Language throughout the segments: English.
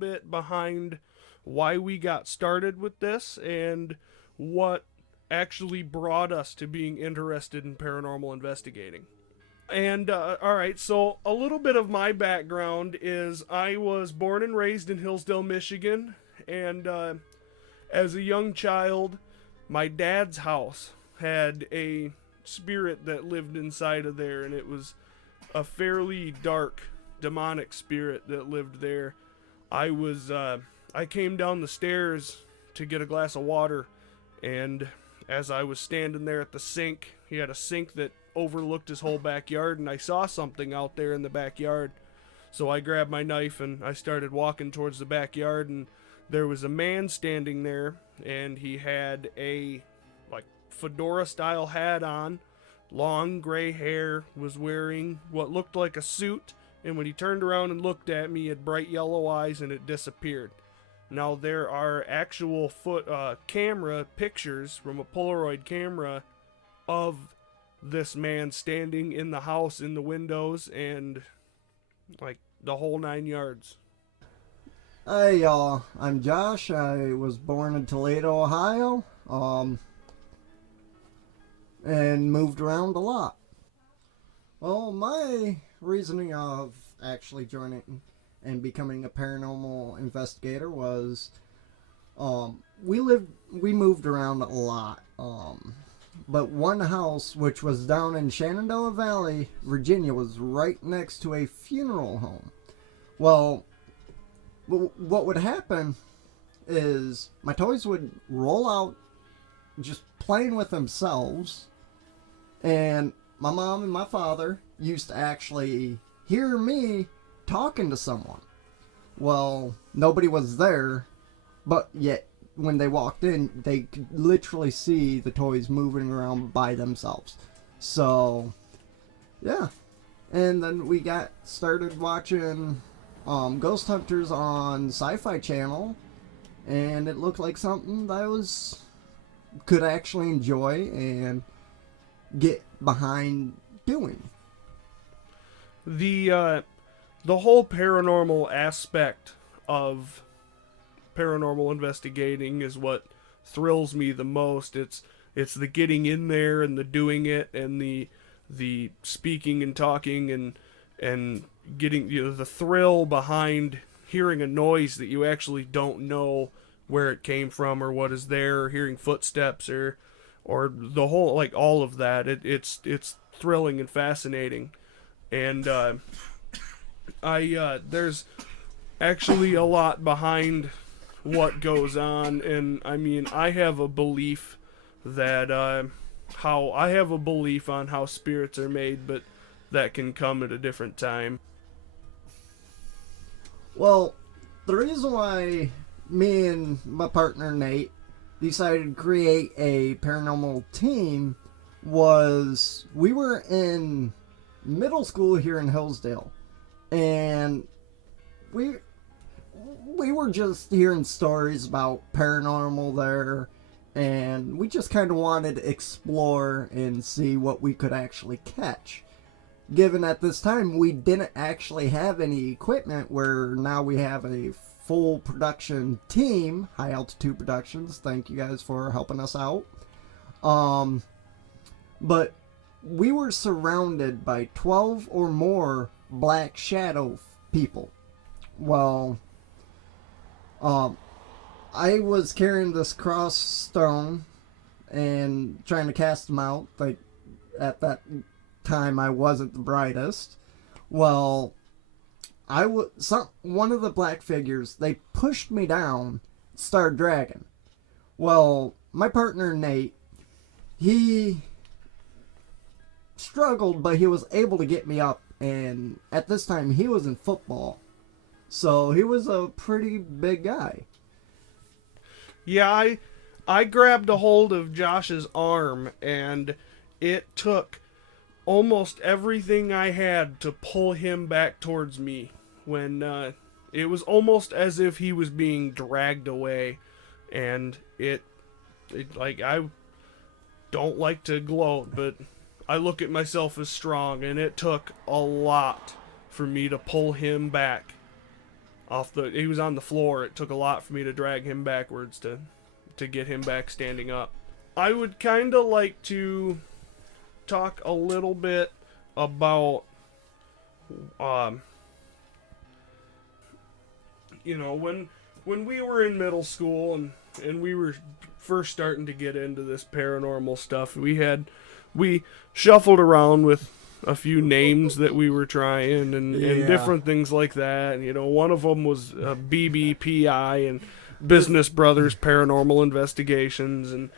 bit behind why we got started with this and what actually brought us to being interested in paranormal investigating. And all right, so a little bit of my background is I was born and raised in Hillsdale, Michigan, and as a young child, my dad's house had a spirit that lived inside of there, and it was a fairly dark, demonic spirit that lived there. I came down the stairs to get a glass of water, and as I was standing there at the sink, he had a sink that overlooked his whole backyard, and I saw something out there in the backyard. So I grabbed my knife and I started walking towards the backyard, and there was a man standing there, and he had a like fedora style hat on, long gray hair, was wearing what looked like a suit, and when he turned around and looked at me, he had bright yellow eyes and it disappeared. Now there are actual camera pictures from a Polaroid camera of this man standing in the house in the windows and like the whole 9 yards. Hey y'all, I'm Josh. I was born in Toledo, Ohio, and moved around a lot. Well, my reasoning of actually joining and becoming a paranormal investigator was, we moved around a lot. But one house, which was down in Shenandoah Valley, Virginia, was right next to a funeral home. Well, what would happen is my toys would roll out just playing with themselves, and my mom and my father used to actually hear me talking to someone. Well, nobody was there, but yet when they walked in, they could literally see the toys moving around by themselves. So, yeah. And then we got started watching Ghost Hunters on Sci-Fi Channel, and it looked like something that I could actually enjoy and get behind doing. The whole paranormal aspect of paranormal investigating is what thrills me the most. It's the getting in there and the doing it and the speaking and talking and getting the thrill behind hearing a noise that you actually don't know where it came from or what is there, or hearing footsteps or the whole, like, all of that. It's thrilling and fascinating. And there's actually a lot behind what goes on, and I mean, I have a belief that I have a belief on how spirits are made, but that can come at a different time. Well, the reason why me and my partner Nate decided to create a paranormal team was we were in middle school here in Hillsdale, and we were just hearing stories about paranormal there, and we just kind of wanted to explore and see what we could actually catch. Given at this time we didn't actually have any equipment, where now we have a full production team, High Altitude Productions. Thank you guys for helping us out. But we were surrounded by 12 or more black shadow people. Well, I was carrying this cross stone and trying to cast them out. Like, at that time, I wasn't the brightest. Well, one of the black figures, they pushed me down, started dragging. Well, my partner Nate, he struggled, but he was able to get me up. And at this time, he was in football, so he was a pretty big guy. Yeah, I grabbed a hold of Josh's arm, and it took almost everything I had to pull him back towards me. When it was almost as if he was being dragged away, and it like, I don't like to gloat, but I look at myself as strong, and it took a lot for me to pull him back. He was on the floor. It took a lot for me to drag him backwards to get him back standing up. I would kind of like to talk a little bit about when we were in middle school and we were first starting to get into this paranormal stuff, we shuffled around with a few names that we were trying and different things like that. One of them was BBPI and Business Brothers Paranormal Investigations, and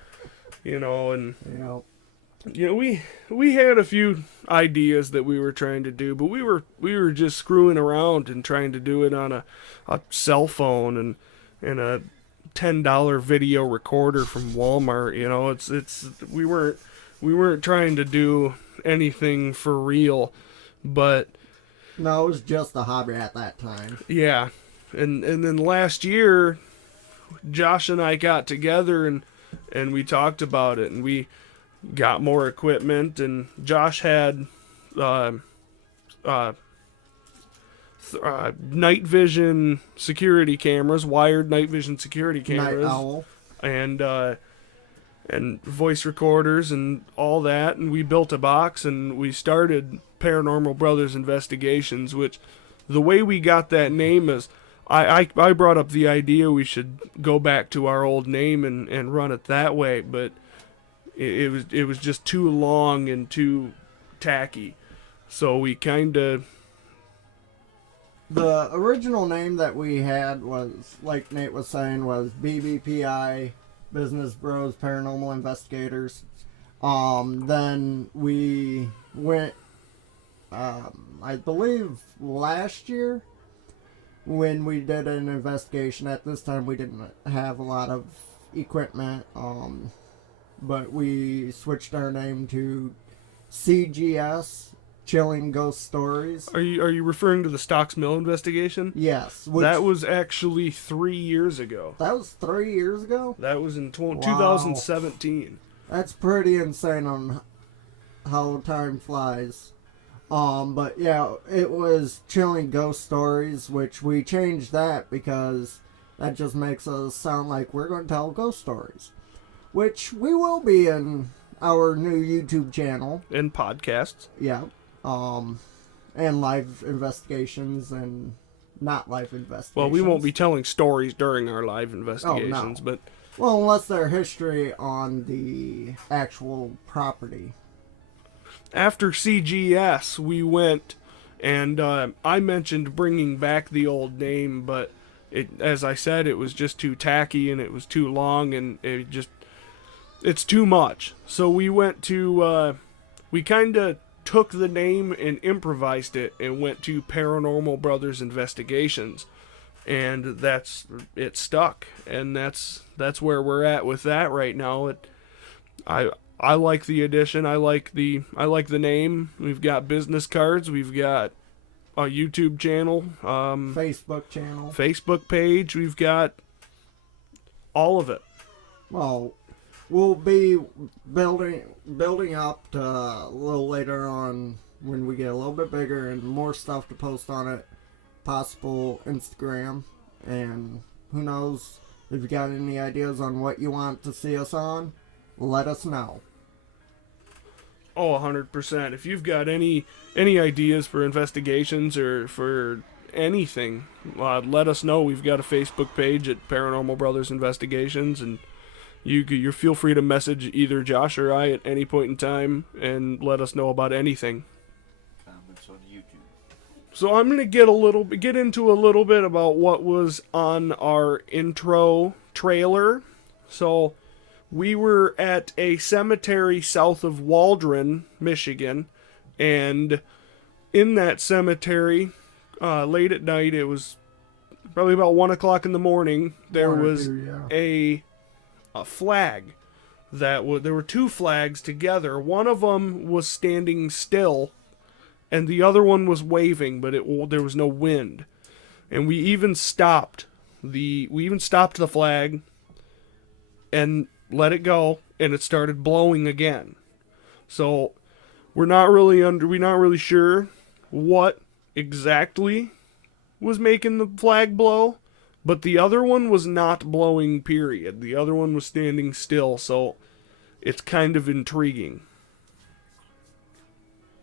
we had a few ideas that we were trying to do, but we were just screwing around and trying to do it on a cell phone and a $10 video recorder from Walmart. We weren't trying to do anything for real, but no, it was just a hobby at that time. Yeah, and then last year, Josh and I got together and we talked about it, and we got more equipment, and Josh had night vision security cameras, wired night vision security cameras, Night Owl, and voice recorders and all that, and we built a box and we started Paranormal Brothers Investigations, which the way we got that name is I brought up the idea we should go back to our old name and run it that way, but it was just too long and too tacky, so we kind of... The original name that we had was, like Nate was saying, was BBPI, Business Bros Paranormal Investigators. Then we went, I believe last year, when we did an investigation. At this time we didn't have a lot of equipment, but we switched our name to CGS, Chilling Ghost Stories. Are you referring to the Stocks Mill investigation? Yes. That was actually 3 years ago. That was 3 years ago? That was in 2017. That's pretty insane on how time flies. But yeah, it was Chilling Ghost Stories, which we changed that because that just makes us sound like we're going to tell ghost stories, which we will be in our new YouTube channel. And podcasts. Yeah. And live investigations and not live investigations. Well, we won't be telling stories during our live investigations, no. but... Well, unless they're history on the actual property. After CGS, we went, and I mentioned bringing back the old name, but as I said, it was just too tacky, and it was too long, and it's too much. So we went to, we kind of took the name and improvised it and went to Paranormal Brothers Investigations, and it stuck, and that's where we're at with that right now. I like the addition. I like the name. We've got business cards. We've got a YouTube channel, Facebook page. We've got all of it. Well, we'll be building up to a little later on when we get a little bit bigger and more stuff to post on it. Possible Instagram, and who knows, if you got any ideas on what you want to see us on, let us know. Oh, 100%. If you've got any ideas for investigations or for anything, let us know. We've got a Facebook page at Paranormal Brothers Investigations, and you feel free to message either Josh or I at any point in time and let us know about anything. Comments on YouTube. So I'm gonna get into a little bit about what was on our intro trailer. So we were at a cemetery south of Waldron, Michigan, and in that cemetery, late at night, it was probably about 1 o'clock in the morning, there was a flag. There were two flags together. One of them was standing still, and the other one was waving, but there was no wind. And we even stopped the flag and let it go, and it started blowing again. So we're not really sure what exactly was making the flag blow, but the other one was not blowing, period. The other one was standing still, so it's kind of intriguing.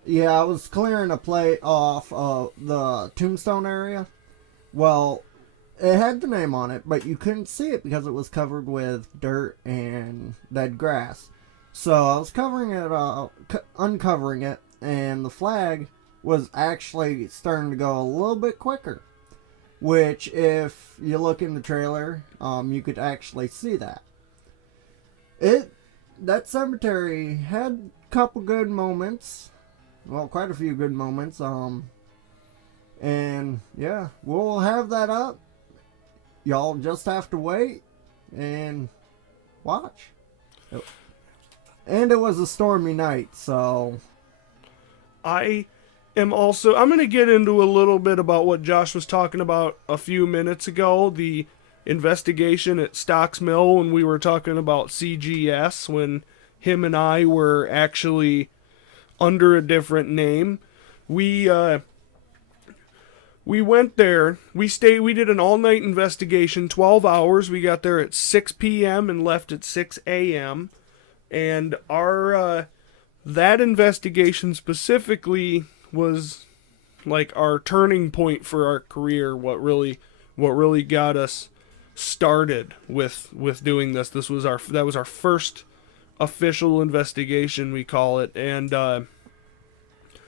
Yeah, I was clearing a plate off the tombstone area. Well, it had the name on it, but you couldn't see it because it was covered with dirt and dead grass. So I was covering it, uncovering it, and the flag was actually starting to go a little bit quicker. Which, if you look in the trailer, you could actually see that. That cemetery had a couple good moments. Well, quite a few good moments. And yeah, we'll have that up. Y'all just have to wait and watch. And it was a stormy night, so I'm going to get into a little bit about what Josh was talking about a few minutes ago, the investigation at Stocks Mill when we were talking about CGS, when him and I were actually under a different name. We went there. We did an all-night investigation, 12 hours. We got there at 6 p.m. and left at 6 a.m. And that investigation specifically was like our turning point for our career. What really got us started with doing this. That was our first official investigation, we call it. And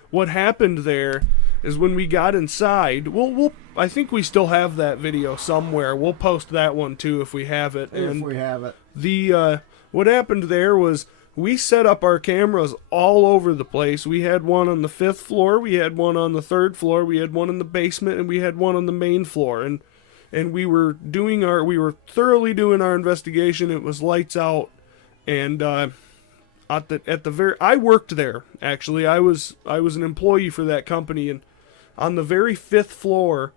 what happened there is when we got inside, I think we still have that video somewhere. We'll post that one too if we have it. If we have it. What happened there was we set up our cameras all over the place. We had one on the 5th floor, we had one on the 3rd floor, we had one in the basement, and we had one on the main floor. And we were thoroughly doing our investigation. It was lights out. And I worked there, actually. I was an employee for that company, and on the very 5th floor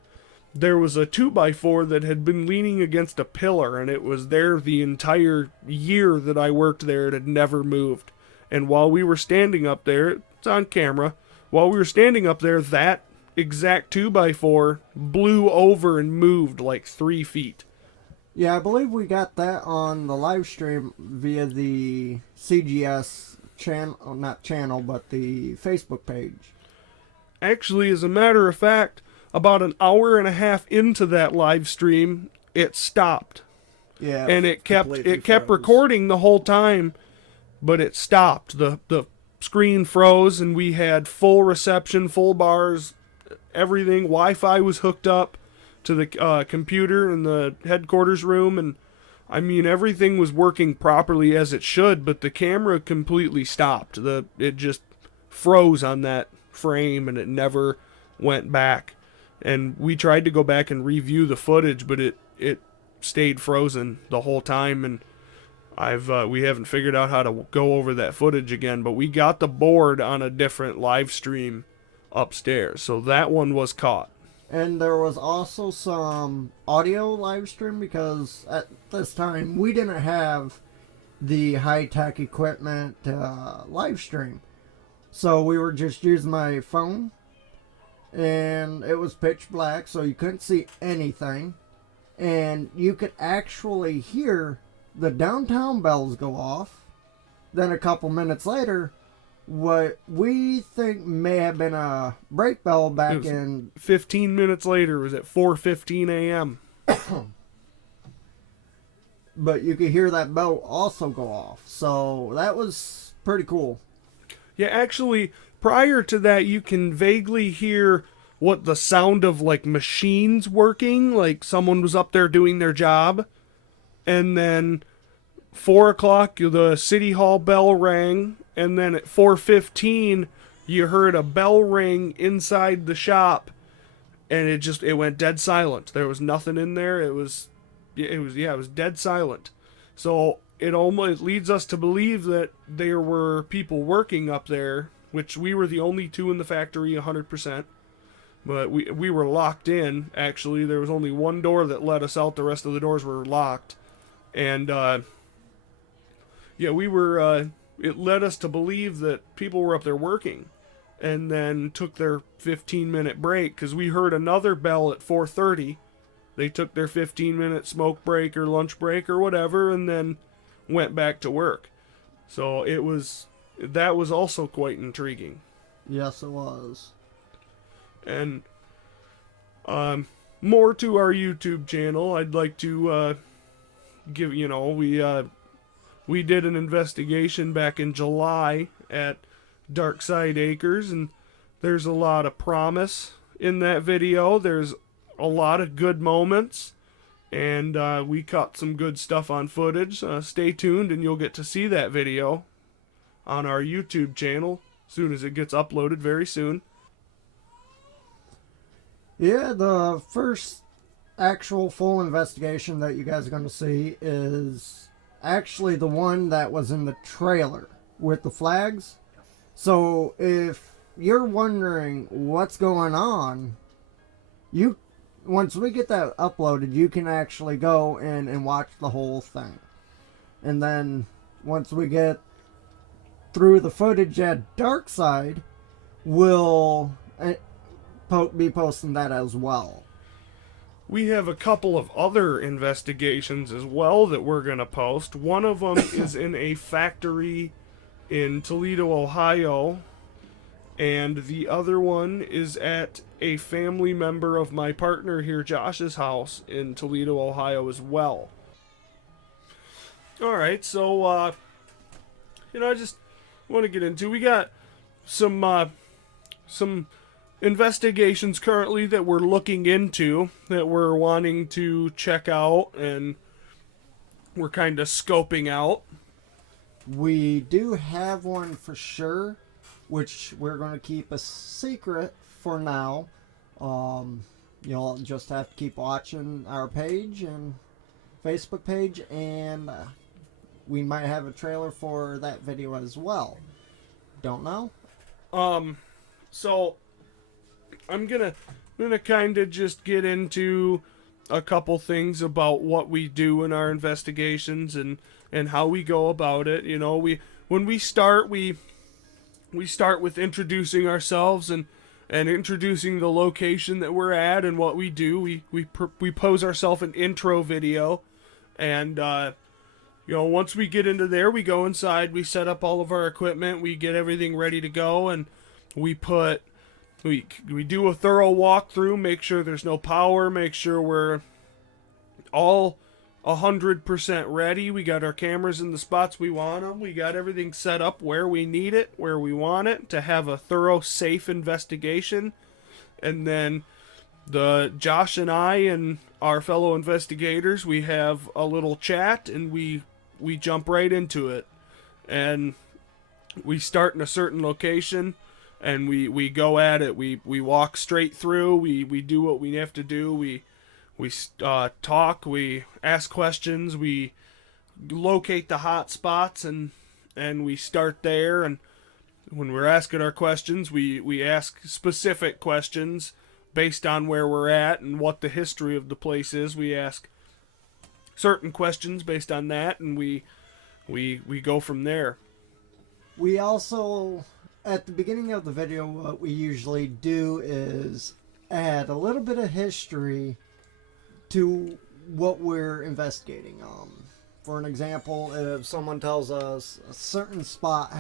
there was a 2x4 that had been leaning against a pillar, and it was there the entire year that I worked there. It had never moved. And while we were standing up there, it's on camera, while we were standing up there, that exact 2x4 blew over and moved like 3 feet. Yeah, I believe we got that on the live stream via the CGS channel, not channel, but the Facebook page. Actually, as a matter of fact, about an hour and a half into that live stream, it stopped. Yeah. And it kept froze. recording the whole time, but it stopped. The screen froze, and we had full reception, full bars, everything. Wi-Fi was hooked up to the computer in the headquarters room, and I mean everything was working properly as it should, but the camera completely stopped. It just froze on that frame, and it never went back. And we tried to go back and review the footage, but it stayed frozen the whole time, and we haven't figured out how to go over that footage again. But we got the board on a different live stream upstairs, so that one was caught. And there was also some audio live stream because at this time we didn't have the high-tech equipment live stream. So we were just using my phone, and it was pitch black, so you couldn't see anything. And you could actually hear the downtown bells go off. Then a couple minutes later, what we think may have been a brake bell back in 15 minutes later, it was at 4:15 a.m. But you could hear that bell also go off, so that was pretty cool. Yeah, actually, prior to that, you can vaguely hear what the sound of like machines working, like someone was up there doing their job. And then 4 o'clock, the city hall bell rang, and then at 4:15 you heard a bell ring inside the shop, and it went dead silent. There was nothing in there. It was dead silent. So it leads us to believe that there were people working up there, which we were the only two in the factory 100%. But we were locked in, actually. There was only one door that let us out. The rest of the doors were locked. And we were it led us to believe that people were up there working. and then took their 15-minute break because we heard another bell at 4:30. They took their 15-minute smoke break or lunch break or whatever, and then went back to work. So that was also quite intriguing. Yes, it was. And more to our YouTube channel, I'd like to give, we did an investigation back in July at Darkside Acres, and there's a lot of promise in that video. There's a lot of good moments, and we caught some good stuff on footage. Stay tuned and you'll get to see that video on our YouTube channel as soon as it gets uploaded very soon. Yeah, the first actual full investigation that you guys are going to see is actually the one that was in the trailer with the flags. So if you're wondering what's going on, once we get that uploaded, you can actually go in and watch the whole thing. And then once we get through the footage at Darkside, we'll be posting that as well. We have a couple of other investigations as well that we're going to post. One of them is in a factory in Toledo, Ohio, and the other one is at a family member of my partner here, Josh's house in Toledo, Ohio as well. Alright, so, I just want to get into, we got some investigations currently that we're looking into, that we're wanting to check out, and we're kind of scoping out. We do have one for sure, which we're going to keep a secret for now. You'll just have to keep watching our page and Facebook page, and we might have a trailer for that video as well. Don't know. So I'm gonna kind of just get into a couple things about what we do in our investigations and how we go about it. When we start with introducing ourselves and introducing the location that we're at and what we do. We pose ourselves an intro video, and once we get into there, we go inside, we set up all of our equipment, we get everything ready to go, and we do a thorough walkthrough, make sure there's no power, make sure we're all 100% ready. We got our cameras in the spots we want them. We got everything set up where we need it, where we want it, to have a thorough, safe investigation. And then Josh and I and our fellow investigators, we have a little chat, and we jump right into it. And we start in a certain location, and we go at it. We walk straight through. We do what we have to do. We talk, we ask questions, we locate the hot spots, and we start there. And when we're asking our questions, we ask specific questions based on where we're at and what the history of the place is. We ask certain questions based on that, and we go from there. We also, at the beginning of the video, what we usually do is add a little bit of history to what we're investigating. For an example, if someone tells us a certain spot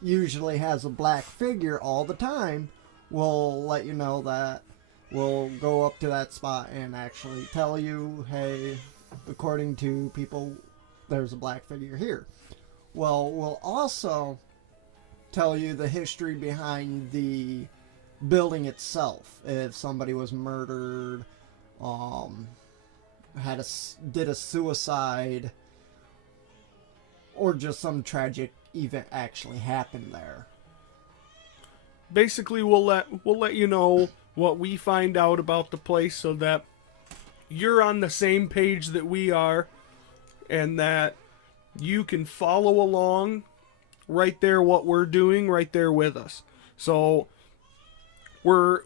usually has a black figure all the time, we'll let you know that. We'll go up to that spot and actually tell you, hey, according to people, there's a black figure here. Well, we'll also tell you the history behind the building itself. If somebody was murdered, did a suicide, or just some tragic event actually happened there. Basically, we'll let you know what we find out about the place, so that you're on the same page that we are, and that you can follow along right there what we're doing right there with us. So we're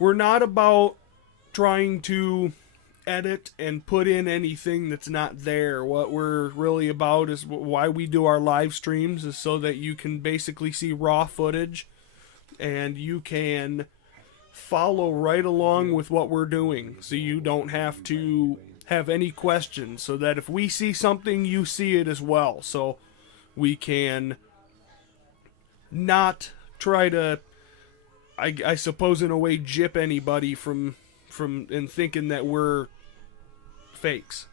not about trying to edit and put in anything that's not there. What we're really about is why we do our live streams, is so that you can basically see raw footage and you can follow right along with what we're doing, so you don't have to have any questions, so that if we see something, you see it as well, so we can not try to, I suppose in a way, gyp anybody from in thinking that we're fakes.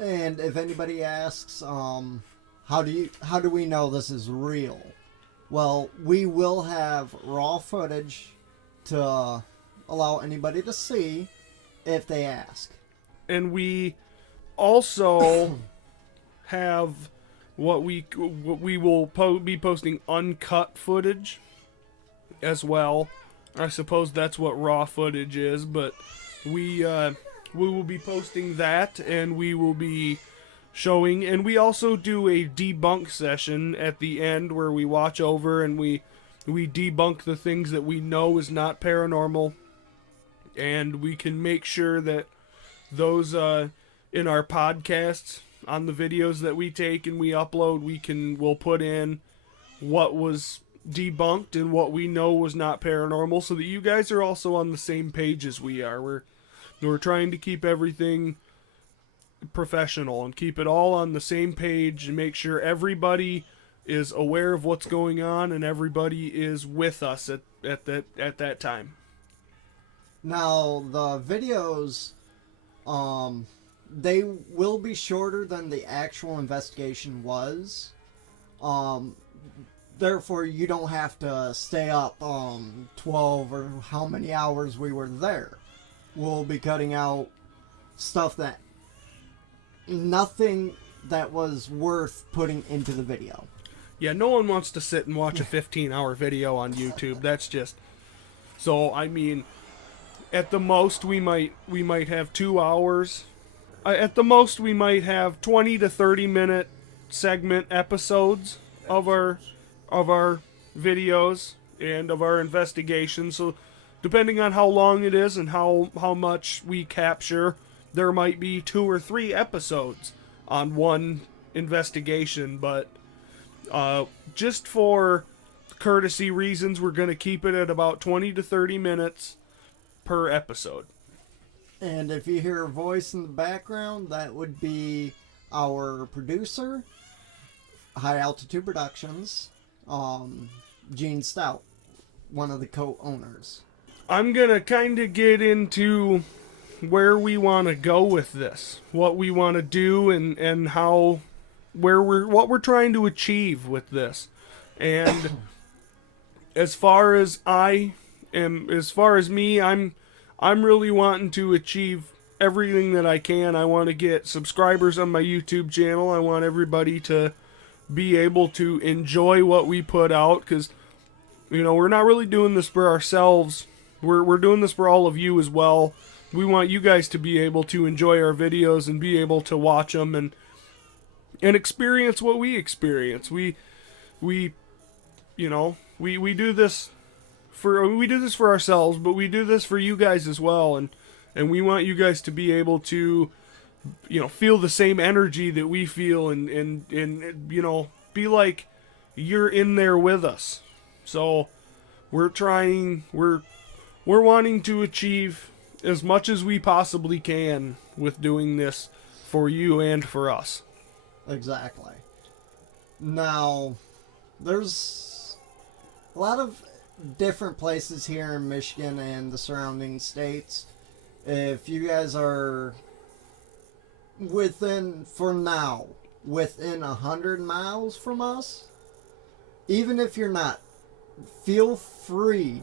And if anybody asks, how do we know this is real? Well, we will have raw footage to allow anybody to see if they ask. And we also have what we will be posting uncut footage as well. I suppose that's what raw footage is, but we will be posting that, and we will be showing, and we also do a debunk session at the end where we watch over and we debunk the things that we know is not paranormal, and we can make sure that those in our podcasts, on the videos that we take and we upload, we'll put in what was debunked and what we know was not paranormal, so that you guys are also on the same page as we are. We're trying to keep everything professional and keep it all on the same page and make sure everybody is aware of what's going on and everybody is with us at that time. Now, the videos, they will be shorter than the actual investigation was. Therefore, you don't have to stay up 12 or how many hours we were there. We'll be cutting out stuff nothing that was worth putting into the video. Yeah, no one wants to sit and watch a 15-hour video on YouTube. That's just... So, I mean, at the most we might have 2 hours. At the most we might have 20 to 30 minute segment episodes of our videos and of our investigations. So, depending on how long it is and how much we capture, there might be 2 or 3 episodes on one investigation, but just for courtesy reasons, we're going to keep it at about 20 to 30 minutes per episode. And if you hear a voice in the background, that would be our producer, High Altitude Productions, Gene Stout, one of the co-owners. I'm going to kind of get into where we want to go with this, what we want to do, and how, what we're trying to achieve with this. And as far as me, I'm really wanting to achieve everything that I can. I want to get subscribers on my YouTube channel. I want everybody to be able to enjoy what we put out, because, you know, we're not really doing this for ourselves. We're doing this for all of you as well. We want you guys to be able to enjoy our videos and be able to watch them and experience what we experience. We do this for ourselves, but we do this for you guys as well, and we want you guys to be able to, you know, feel the same energy that we feel and you know, be like you're in there with us. So we're wanting to achieve as much as we possibly can with doing this for you and for us. Exactly. Now, there's a lot of different places here in Michigan and the surrounding states. If you guys are within 100 miles from us, even if you're not, feel free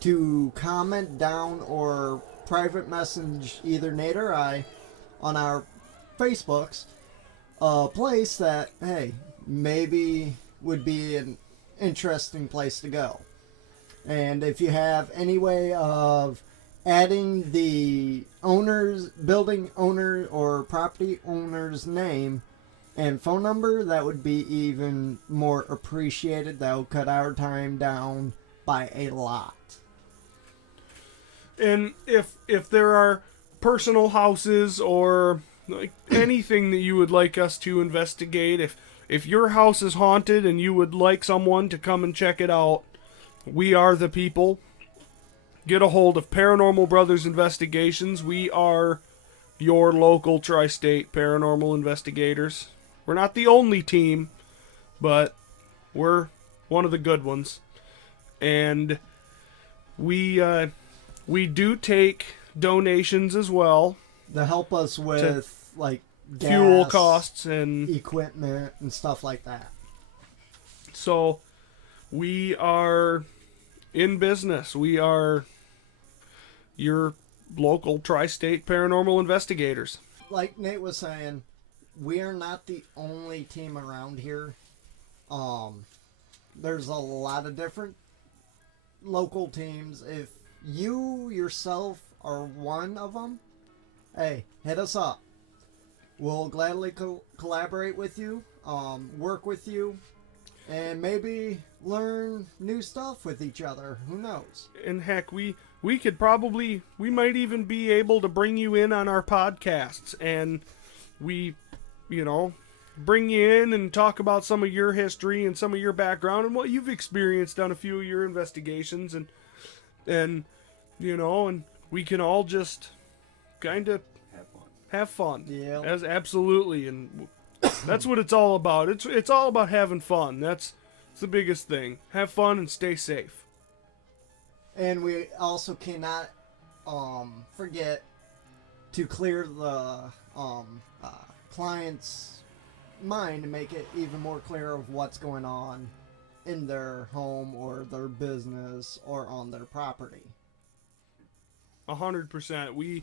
to comment down or private message either Nate or I on our Facebooks a place that, hey, maybe would be an interesting place to go. And if you have any way of adding the owner's, building owner or property owner's name and phone number, that would be even more appreciated. That would cut our time down by a lot. And if there are personal houses or like anything that you would like us to investigate, if your house is haunted and you would like someone to come and check it out, we are the people. Get a hold of Paranormal Brothers Investigations. We are your local tri-state paranormal investigators. We're not the only team, but we're one of the good ones. And we do take donations as well. To help us with like gas, fuel costs and equipment and stuff like that. So we are in business. We are your local tri-state paranormal investigators. Like Nate was saying, we are not the only team around here. There's a lot of different local teams. If you yourself are one of them, hey, hit us up. We'll gladly collaborate with you, work with you, and maybe learn new stuff with each other. Who knows? And heck, we might even be able to bring you in on our podcasts, and we, bring you in and talk about some of your history and some of your background and what you've experienced on a few of your investigations, and and we can all just kind of have fun. Yeah. As absolutely, and that's what it's all about. It's all about having fun. That's the biggest thing. Have fun and stay safe. And we also cannot forget to clear the client's mind to make it even more clear of what's going on in their home or their business or on their property. 100%.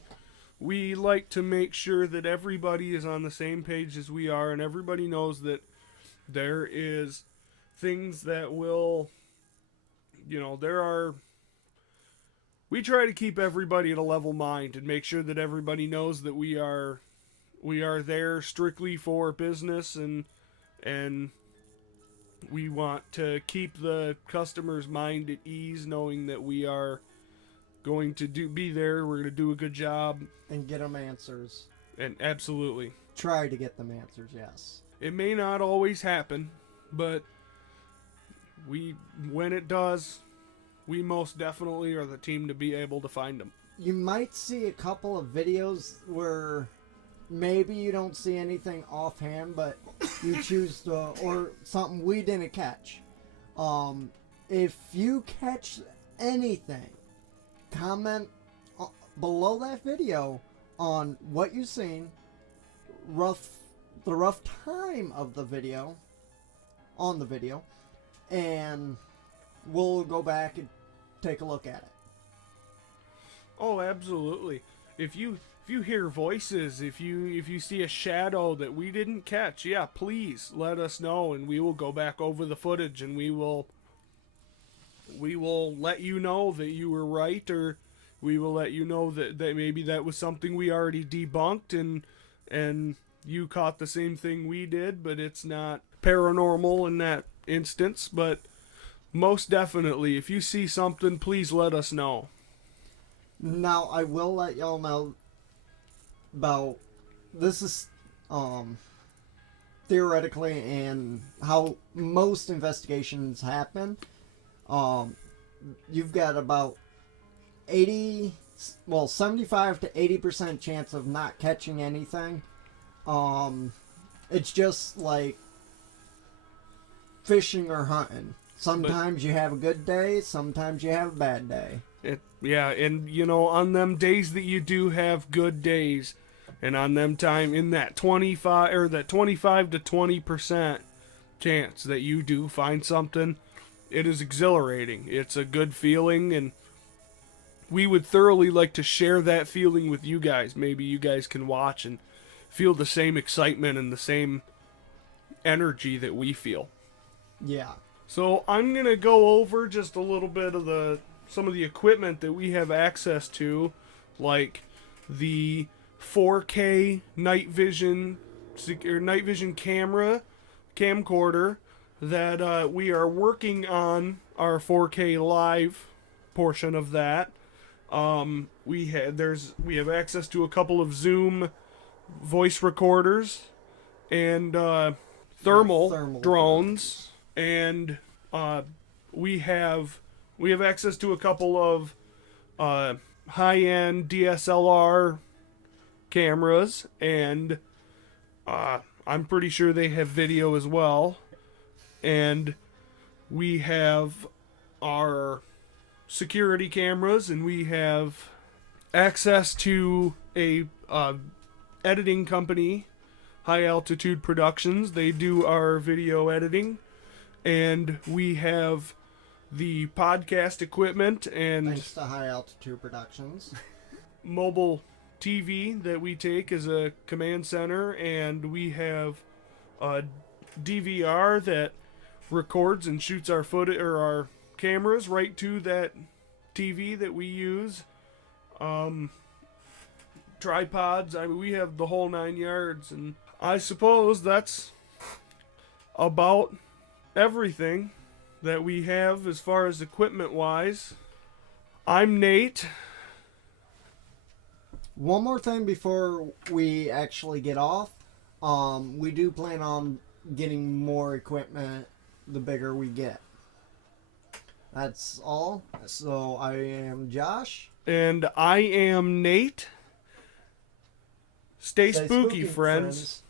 We like to make sure that everybody is on the same page as we are, and everybody knows that there is things that will, we try to keep everybody at a level mind and make sure that everybody knows that we are there strictly for business, and we want to keep the customer's mind at ease, knowing that we are going to be there. We're going to do a good job and get them answers. And absolutely try to get them answers. Yes, it may not always happen, but when it does, we most definitely are the team to be able to find them. You might see a couple of videos where maybe you don't see anything offhand, but you choose to, or something we didn't catch. If you catch anything, comment below that video on what you've seen, the rough time of the video, on the video, and we'll go back and take a look at it. Oh, absolutely. If you hear voices, if you see a shadow that we didn't catch, yeah, please let us know, and we will go back over the footage, and we will let you know that you were right, or we will let you know that maybe that was something we already debunked, and you caught the same thing we did, but it's not paranormal in that instance. But most definitely, if you see something, please let us know. Now, I will let y'all know about, this is theoretically and how most investigations happen. You've got about 75 to 80% chance of not catching anything. It's just like fishing or hunting. Sometimes you have a good day, sometimes you have a bad day. And on them days that you do have good days, and on them time in that 25 to 20% chance that you do find something, it is exhilarating. It's a good feeling, and we would thoroughly like to share that feeling with you guys. Maybe you guys can watch and feel the same excitement and the same energy that we feel. Yeah. So I'm going to go over just a little bit of some of the equipment that we have access to, like the 4K night vision camcorder that we are working on our 4K live portion of that. We have access to a couple of Zoom voice recorders and thermal drones, and we have We have access to a couple of high-end DSLR cameras, and I'm pretty sure they have video as well. And we have our security cameras, and we have access to a editing company, High Altitude Productions. They do our video editing, and we have the podcast equipment and Thanks to High Altitude Productions. mobile TV that we take as a command center, and we have a DVR that records and shoots our footage or our cameras right to that TV that we use. Tripods. I mean, we have the whole 9 yards, and I suppose that's about everything that we have as far as equipment wise. I'm Nate. One more thing before we actually get off. We do plan on getting more equipment the bigger we get. That's all. So I am Josh. And I am Nate. Stay Stay spooky, friends.